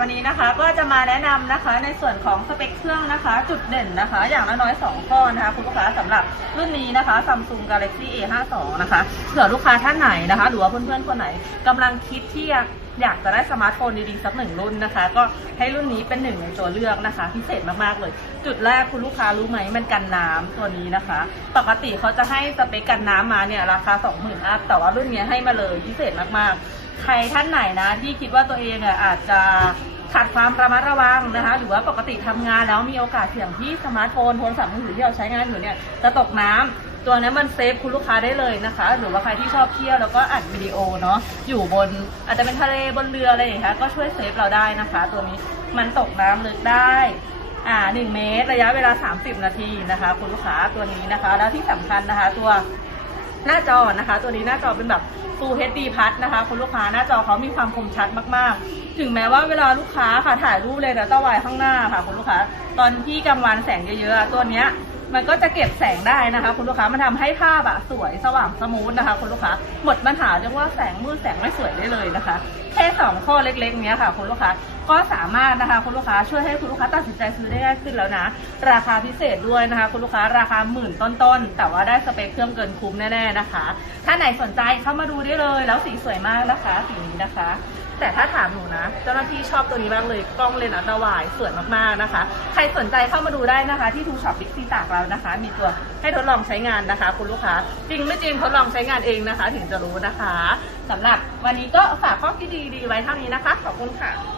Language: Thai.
วันนี้นะคะก็จะมาแนะนำนะคะในส่วนของสเปคเครื่องนะคะ จุดเด่นนะคะ อย่างน้อยๆ2ข้อนะคะคุณลูกค้าสำหรับรุ่นนี้นะคะ Samsung Galaxy A52 นะคะเผื่อลูกค้าท่านไหนนะคะ หรือว่าเพื่อนๆคนไหนกำลังคิดที่อยากจะได้สมาร์ทโฟนดีๆสักหนึ่งรุ่นนะคะ ก็ให้รุ่นนี้เป็นหนึ่งในตัวเลือกนะคะ พิเศษมากๆเลย จุดแรกคุณลูกค้ารู้ไหมมันกันน้ำตัวนี้นะคะ ปกติเขาจะให้สเปคกันน้ำมาเนี่ยราคา 20,000อัพแต่ว่ารุ่นนี้ให้มาเลยพิเศษมากๆ ใครท่านไหนนะที่คิดว่าตัวเองอะอาจจะ ขาดความระมัดระวังนะคะ หรือว่าปกติทำงานแล้วมีโอกาสเสี่ยงที่สมาร์ทโฟนโทรศัพท์มือถือที่เราใช้งานอยู่เนี่ยจะตกน้ำตัวนี้มันเซฟคุณลูกค้าได้เลยนะคะ หรือว่าใครที่ชอบเที่ยวแล้วก็อัดวิดีโอเนาะอยู่บนอาจจะเป็นทะเลบนเรืออะไรอย่างเงี้ยก็ช่วยเซฟเราได้นะคะ ตัวนี้มันตกน้ำลึกได้อ่า1เมตร ระยะเวลา 30 นาทีนะคะ คุณลูกค้าตัวนี้นะคะ แล้วที่สำคัญนะคะ ตัวหน้าจอนะคะ ตัวนี้หน้าจอเป็นแบบ Full HD Plus นะคะ คุณลูกค้าหน้าจอเขามีความคมชัดมากๆ ถึงแม้ว่าเวลาลูกค้าค่ะถ่ายรูปเลยนะต้าวายข้างหน้าค่ะคุณลูกค้า ตอนที่กลางวันแสงเยอะๆตัวเนี้ยมันก็จะเก็บแสงได้นะคะ คุณลูกค้ามันทำให้ภาพอะสวยสว่างสมูทนะคะ คุณลูกค้าหมดปัญหาเรื่องว่าแสงมืดแสงไม่สวยได้เลยนะคะ สองข้อเล็กๆเนี้ยค่ะคุณลูกค้าก็สามารถนะคะคุณลูกค้าช่วยให้คุณลูกค้าตัดสินใจซื้อได้ง่ายขึ้นแล้วนะ ราคาพิเศษด้วยนะคะ คุณลูกค้าราคาหมื่นต้นๆ แต่ว่าได้สเปคเครื่องเกินคุ้มแน่ๆนะคะ ถ้าไหนสนใจเข้ามาดูได้เลย แล้วสีสวยมากนะคะสีนี้นะคะ แต่ถ้าถามหนูนะ เจ้าหน้าที่ชอบตัวนี้มากเลยกล้องเลนส์อัลตราไวด์สวยมากๆนะคะ ใครสนใจเข้ามาดูได้นะคะ ที่ทูช็อปบิ๊กซีตากเรานะคะ มีตัวให้ทดลองใช้งานนะคะ คุณลูกค้าจริงไม่จริงทดลองใช้งานเองนะคะ ถึงจะรู้นะคะสำหรับวันนี้ก็ฝากข้อคิดดีๆไว้เท่านี้นะคะ ขอบคุณค่ะ